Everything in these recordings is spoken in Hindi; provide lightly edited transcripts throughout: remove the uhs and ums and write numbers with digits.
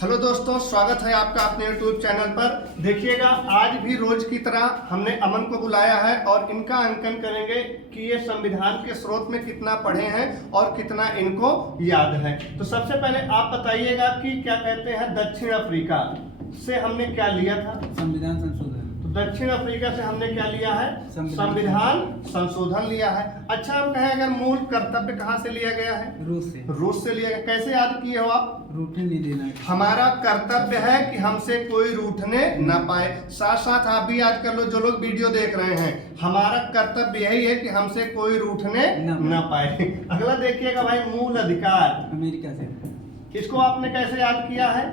हेलो दोस्तों, स्वागत है आपका अपने YouTube चैनल पर। देखिएगा, आज भी रोज की तरह हमने अमन को बुलाया है और इनका अंकन करेंगे कि ये संविधान के स्रोत में कितना पढ़े हैं और कितना इनको याद है। तो सबसे पहले आप बताइएगा कि क्या कहते हैं, दक्षिण अफ्रीका से हमने क्या लिया था? संविधान संशोधन। तो दक्षिण अफ्रीका से हमने क्या लिया है? संविधान संशोधन लिया है। अच्छा, हम कहें अगर मूल कर्तव्य कहाँ से लिया गया है? रूस से लिया गया। कैसे याद किए हो आप? रूठने नहीं देना है। हमारा कर्तव्य है कि हमसे कोई रूठने न पाए। साथ साथ आप भी याद कर लो, जो लोग वीडियो देख रहे हैं, हमारा कर्तव्य यही है कि हमसे कोई रूठने न पाए। अगला देखिएगा भाई, मूल अधिकार। अमेरिका से। इसको आपने कैसे याद किया है?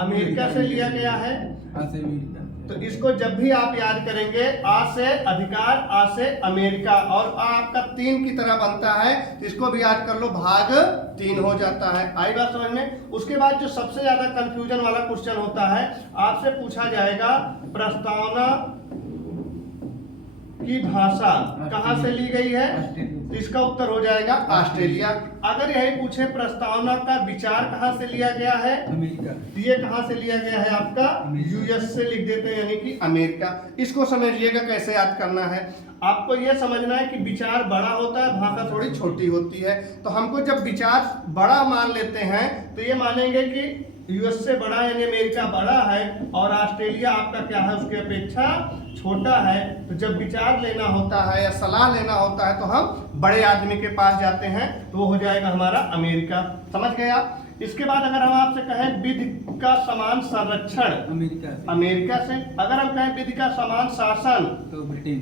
अमेरिका से लिया गया है। तो इसको जब भी आप याद करेंगे, आ से अधिकार, आ से अमेरिका, और आ आपका 3 की तरह बनता है, तो इसको भी याद कर लो, भाग 3 हो जाता है। आई बात समझ में? उसके बाद जो सबसे ज्यादा कंफ्यूजन वाला क्वेश्चन होता है, आपसे पूछा जाएगा प्रस्तावना की भाषा कहाँ से ली गई है? तो इसका उत्तर हो जाएगा ऑस्ट्रेलिया। अगर यही पूछे प्रस्तावना का विचार कहाँ से लिया गया है? अमेरिका। तो ये कहाँ से लिया गया है आपका? यूएस से लिख देते हैं, यानी कि अमेरिका। इसको समझिएगा कैसे याद करना है। आपको यह समझना है कि विचार बड़ा होता है, भाषा थोड़ी छोटी होती है। तो हमको जब विचार बड़ा मान लेते हैं तो ये मानेंगे कि यूएस से बड़ा यानी अमेरिका बड़ा है और ऑस्ट्रेलिया आपका क्या है, उसकी अपेक्षा छोटा है। तो जब विचार लेना होता है या सलाह लेना होता है तो हम बड़े आदमी के पास जाते हैं, तो वो हो जाएगा हमारा अमेरिका। समझ गए आप? इसके बाद अगर हम आपसे कहें विधि का समान संरक्षण, अमेरिका से। अगर हम कहें विधि का समान शासन, तो ब्रिटेन।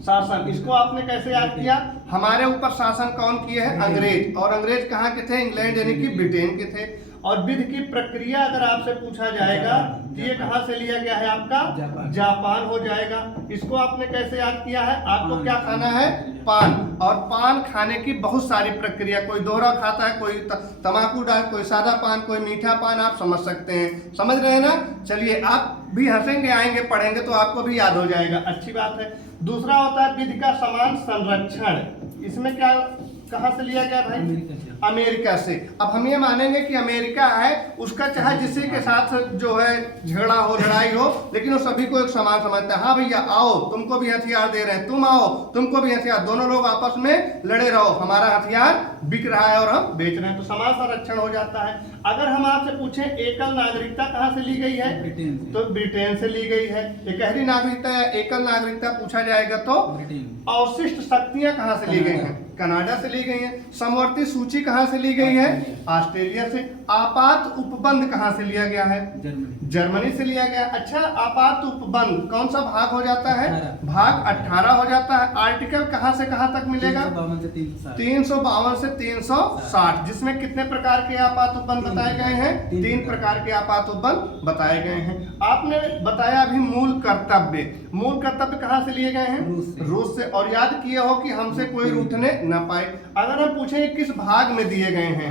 शासन, इसको आपने कैसे याद किया? हमारे ऊपर शासन कौन किए हैं? अंग्रेज। और अंग्रेज कहाँ के थे? इंग्लैंड यानी कि ब्रिटेन के थे। और विधि की प्रक्रिया अगर आपसे पूछा जाएगा तो ये कहाँ से लिया गया है आपका? जापान हो जाएगा। इसको आपने कैसे याद किया है? आपको क्या खाना है? पान। और पान खाने की बहुत सारी प्रक्रिया, कोई दोहरा खाता है, कोई तम्बाकू डाल, कोई सादा पान, कोई मीठा पान, आप समझ सकते हैं। समझ रहे हैं ना? चलिए, आप भी हंसेंगे, आएंगे, पढ़ेंगे तो आपको भी याद हो जाएगा। अच्छी बात है। दूसरा होता है विधि का समान संरक्षण। इसमें क्या कहाँ से लिया गया भाई? अमेरिका से। अब हम ये मानेंगे कि अमेरिका है, उसका चाहे जिसी के साथ जो है झगड़ा हो, लड़ाई हो, लेकिन वो सभी को एक समान समझता है। हाँ भैया आओ, तुमको भी हथियार दे रहे हैं, तुम आओ, तुमको भी हथियार, दोनों लोग आपस में लड़े रहो, हमारा हथियार बिक रहा है और हम बेच रहे हैं, तो समान संरक्षण हो जाता है। अगर हम आपसे पूछें एकल नागरिकता कहाँ से ली गई है? तो ब्रिटेन से ली गई है। एकहरी नागरिकता या एकल नागरिकता पूछा जाएगा तो अवशिष्ट शक्तियां कहाँ से ली गई हैं? कनाडा से ली गई है। समवर्ती सूची कहाँ से ली गई है? ऑस्ट्रेलिया से। आपात उपबंध कहाँ से लिया गया है? जर्मनी से लिया गया। अच्छा, आपात उपबंध कौन सा भाग हो जाता है? भाग 18 हो जाता है। आर्टिकल कहाँ से कहाँ तक मिलेगा? 352 से 360, जिसमें कितने प्रकार के आपात उपबंध बताए गए हैं? 3 प्रकार के आपात उपबंध बताए गए हैं। आपने बताया अभी मूल कर्तव्य। मूल कर्तव्य कहाँ से लिए गए हैं? रूस से। और याद किए हो कि हमसे कोई रूठने न पाए। अगर हम पूछें किस भाग में दिए गए हैं?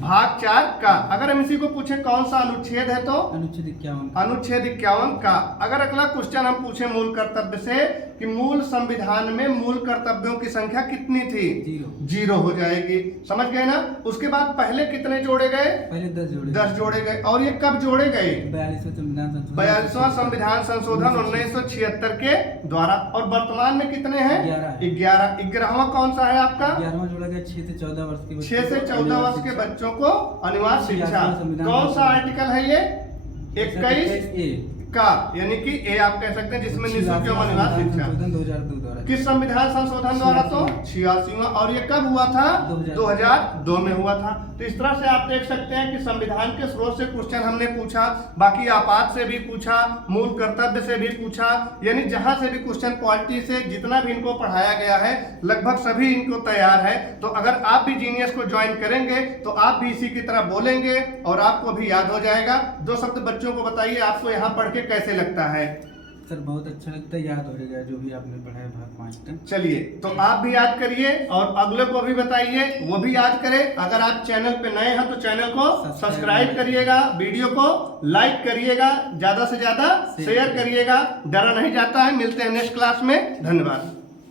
भाग 4 का। अगर हम इसी को पूछे कौन सा अनुच्छेद है तो अनुच्छेद 51 का। अगर अगला क्वेश्चन हम पूछे मूल कर्तव्य से कि मूल संविधान में मूल कर्तव्यों की संख्या कितनी थी? 0 हो जाएगी। समझ गए ना? उसके बाद पहले कितने जोड़े गए? पहले 10 जोड़े गए। और ये कब जोड़े गए? 42वां संविधान संशोधन 1976 के द्वारा। और वर्तमान में कितने हैं? 11। 11वां कौन सा है आपका? 11वां जोड़ा गया 6 से 14 वर्ष के 6 से 14 वर्ष के बच्चों को अनिवार्य शिक्षा। कौन सा आर्टिकल है ये? 21 का, यानी कि ए आप कह सकते हैं, जिसमें निःशुल्क एवं अनिवार्य शिक्षा 2002 द्वारा। किस संविधान संशोधन द्वारा? तो 86वां। और ये कब हुआ था? 2002 में हुआ था। तो इस तरह से आप देख सकते हैं कि संविधान के स्रोत से क्वेश्चन हमने पूछा, बाकी आपात से भी पूछा, मूल कर्तव्य से भी पूछा, यानी जहां से भी क्वेश्चन पॉलिटी से जितना भी इनको पढ़ाया गया है लगभग सभी इनको तैयार है। तो अगर आप भी जीनियस को ज्वाइन करेंगे तो आप भी इसी की तरह बोलेंगे और आपको भी याद हो जाएगा। 2 शब्द बच्चों को बताइए, आपको यहाँ पढ़ के कैसे लगता है? सर बहुत अच्छा लगता है, याद हो गया जो भी आपने पढ़ाया भाग 5 तक। चलिए, तो आप भी याद करिए और अगले को भी बताइए, वो भी याद करें। अगर आप चैनल पे नए हैं तो चैनल को सब्सक्राइब करिएगा, वीडियो को लाइक करिएगा, ज्यादा से ज्यादा शेयर करिएगा। डरा नहीं जाता है। मिलते हैं नेक्स्ट क्लास में। धन्यवाद।